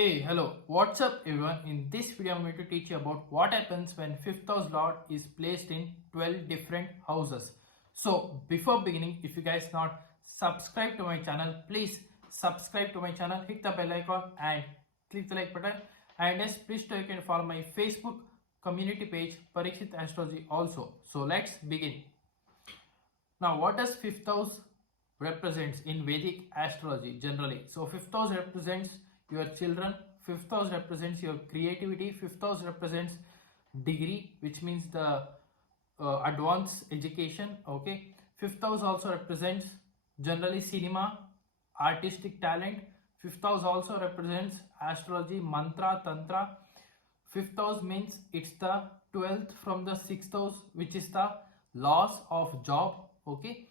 Hey, hello, what's up everyone? In this video, I'm going to teach you about what happens when 5th house lord is placed in 12 different houses. So, before beginning, if you guys not subscribe to my channel, please subscribe to my channel, hit the bell icon and click the like button. And yes, please you can follow my Facebook community page, Parikshith Astrology also. So, let's begin. Now, what does 5th house represents in Vedic astrology generally? So, 5th house represents your children, 5th house represents your creativity, 5th house represents degree, which means the advanced education. Okay, 5th house also represents generally cinema, artistic talent. 5th house also represents astrology, mantra, tantra. 5th house means it's the 12th from the 6th house, which is the loss of job. Okay,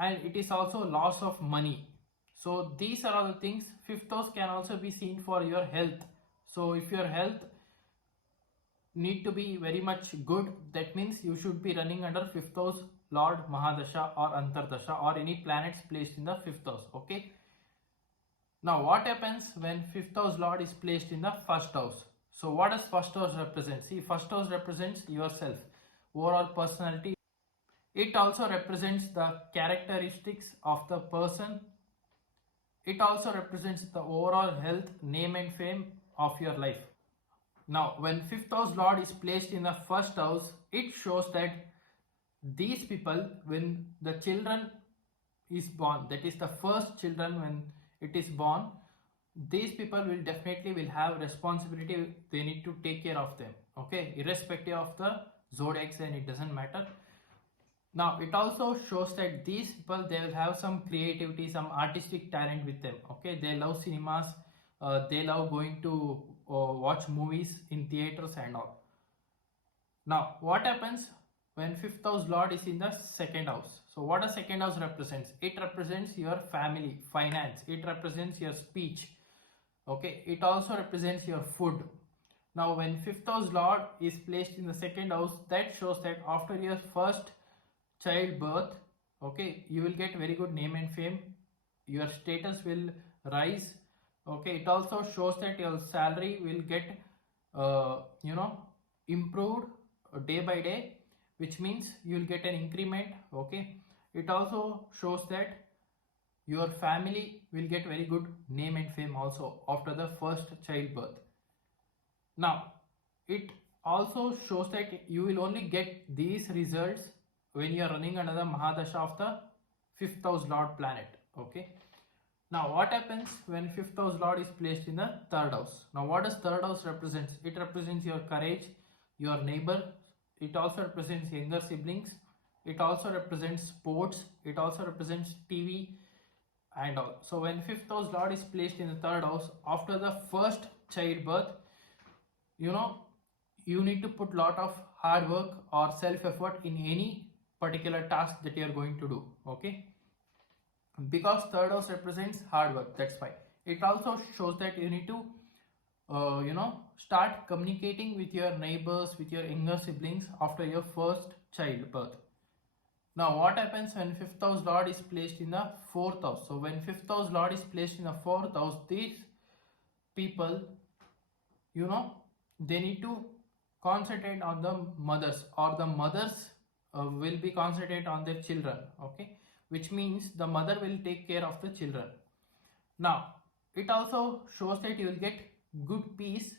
and it is also loss of money. So these are all the things. 5th house can also be seen for your health. So if your health need to be very much good, that means you should be running under 5th house lord mahadasha or antardasha or any planets placed in the 5th house. Okay, now what happens when 5th house lord is placed in the 1st house? So what does 1st house represent? See, 1st house represents yourself, overall personality. It also represents the characteristics of the person. It also represents the overall health, name and fame of your life. Now, when 5th house lord is placed in the 1st house, it shows that these people, when the children is born, that is the first children when it is born, these people will definitely will have responsibility. They need to take care of them. Okay, irrespective of the zodiac sign, it doesn't matter. Now it also shows that these people, they will have some creativity, some artistic talent with them. Okay, they love cinemas, they love going to watch movies in theaters and all. Now what happens when 5th house lord is in the 2nd house? So what does 2nd house represents? It represents your family, finance, it represents your speech. Okay, it also represents your food. Now when 5th house lord is placed in the 2nd house, that shows that after your first childbirth, okay, you will get very good name and fame, your status will rise. Okay, it also shows that your salary will get improved day by day, which means you will get an increment. Okay, it also shows that your family will get very good name and fame also after the first childbirth. Now it also shows that you will only get these results when you are running under the mahadasha of the 5th house lord planet. Okay, now what happens when 5th house lord is placed in the 3rd house? Now what does 3rd house represents? It represents your courage, your neighbor. It also represents younger siblings. It also represents sports. It also represents TV and all. So when 5th house lord is placed in the 3rd house after the first childbirth, you need to put lot of hard work or self effort in any particular task that you are going to do. Okay, because 3rd house represents hard work, that's why. It also shows that you need to start communicating with your neighbors, with your younger siblings after your first childbirth. Now what happens when 5th house lord is placed in the 4th house? So when 5th house lord is placed in the 4th house, these people, they need to concentrate on the mothers, or the mothers will be concentrate on their children. Okay, which means the mother will take care of the children. Now it also shows that you will get good peace,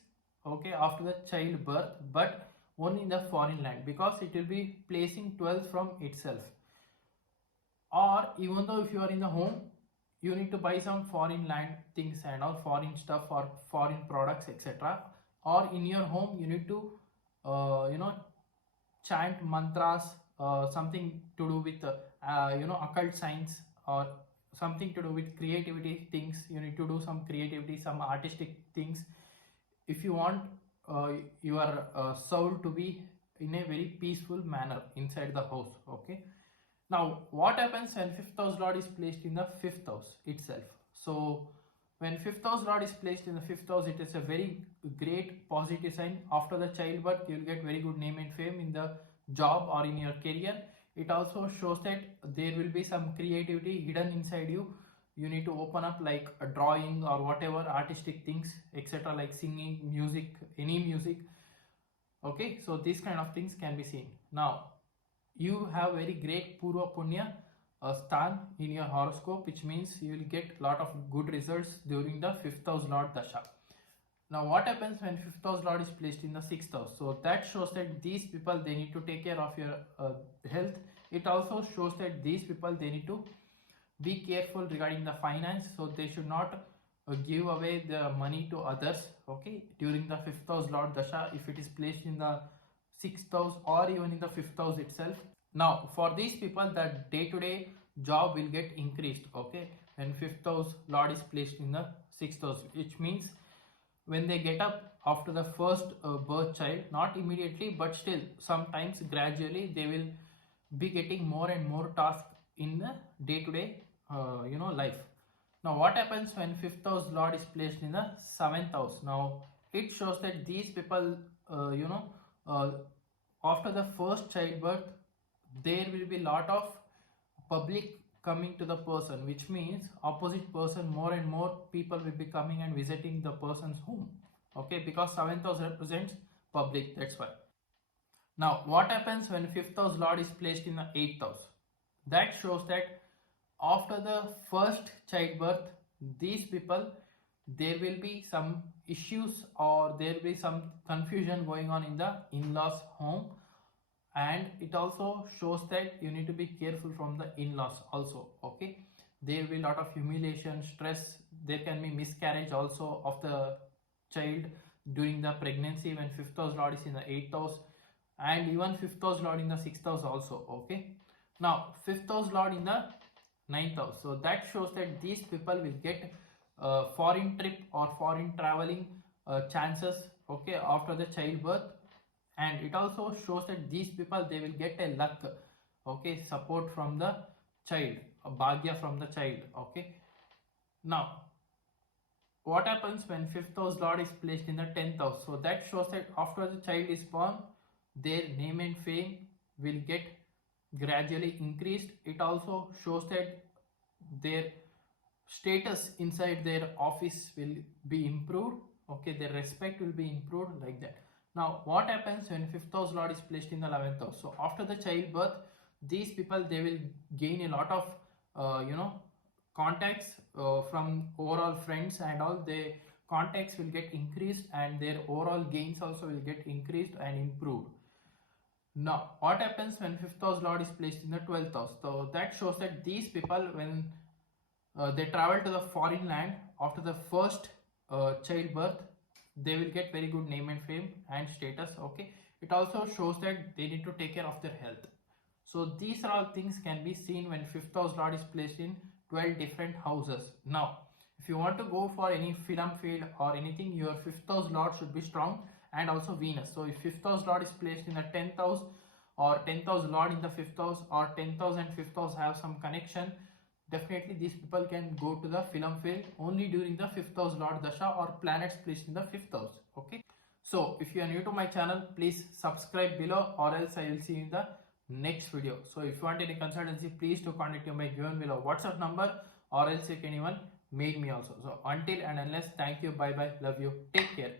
okay, after the childbirth, but only in the foreign land, because it will be placing 12 from itself. Or even though if you are in the home, you need to buy some foreign land things and all, foreign stuff or foreign products, etc. Or in your home you need to chant mantras, something to do with occult science, or something to do with creativity things. You need to do some creativity, some artistic things, if you want your soul to be in a very peaceful manner inside the house. Okay, now what happens when 5th house lord is placed in the 5th house itself? So when 5th house lord is placed in the 5th house, it is a very great positive sign. After the childbirth, you will get very good name and fame in the job or in your career. It also shows that there will be some creativity hidden inside you. you need to open up like a drawing or whatever artistic things, etc., like singing, music, any music. Okay, so these kind of things can be seen. Now you have very great Purva Punya stan in your horoscope, which means you will get lot of good results during the 5th house Lord Dasha. Now what happens when 5th house Lord is placed in the 6th house? So that shows that these people, they need to take care of your health. It also shows that these people, they need to be careful regarding the finance, so they should not give away the money to others, okay, during the 5th house Lord Dasha, if it is placed in the 6th house or even in the 5th house itself. Now for these people, that day-to-day job will get increased, okay, when 5th house Lord is placed in the 6th house, which means when they get up after the first birth child, not immediately but still sometimes gradually, they will be getting more and more tasks in the day-to-day life. Now what happens when 5th house Lord is placed in the 7th house? Now it shows that these people, after the first childbirth, there will be lot of public coming to the person, which means opposite person, more and more people will be coming and visiting the person's home, okay, because 7th house represents public, that's why. Now what happens when 5th house Lord is placed in the 8th house? That shows that after the first childbirth, these people, there will be some issues or there will be some confusion going on in the in-laws home, and it also shows that you need to be careful from the in-laws also, okay. There will be a lot of humiliation, stress, there can be miscarriage also of the child during the pregnancy when 5th house Lord is in the 8th house, and even 5th house Lord in the 6th house also, okay. Now 5th house Lord in the 9th house, so that shows that these people will get foreign trip or foreign traveling chances, okay, after the childbirth. And it also shows that these people, they will get a luck, okay, support from the child, a bhagya from the child, okay. Now what happens when 5th house Lord is placed in the 10th house? So that shows that after the child is born, their name and fame will get gradually increased. It also shows that their status inside their office will be improved, okay, their respect will be improved, like that. Now what happens when 5th house Lord is placed in the 11th house? So after the childbirth, these people, they will gain a lot of contacts from overall friends, and all their contacts will get increased, and their overall gains also will get increased and improved. Now what happens when 5th house Lord is placed in the 12th house? So that shows that these people, when they travel to the foreign land after the first childbirth, they will get very good name and fame and status, okay. It also shows that they need to take care of their health. So these are all things can be seen when 5th house Lord is placed in 12 different houses. Now if you want to go for any film field or anything, your 5th house Lord should be strong, and also Venus. So if 5th house Lord is placed in the 10th house, or 10th house Lord in the 5th house, or 10th house and 5th house have some connection, definitely these people can go to the film field only during the 5th house Lord Dasha or planets placed in the 5th house, okay. So if you are new to my channel, please subscribe below, or else I will see you in the next video. So if you want any consultancy, please do contact me by given below WhatsApp number, or else you can even mail me also. So until and unless, thank you, bye bye, love you, take care.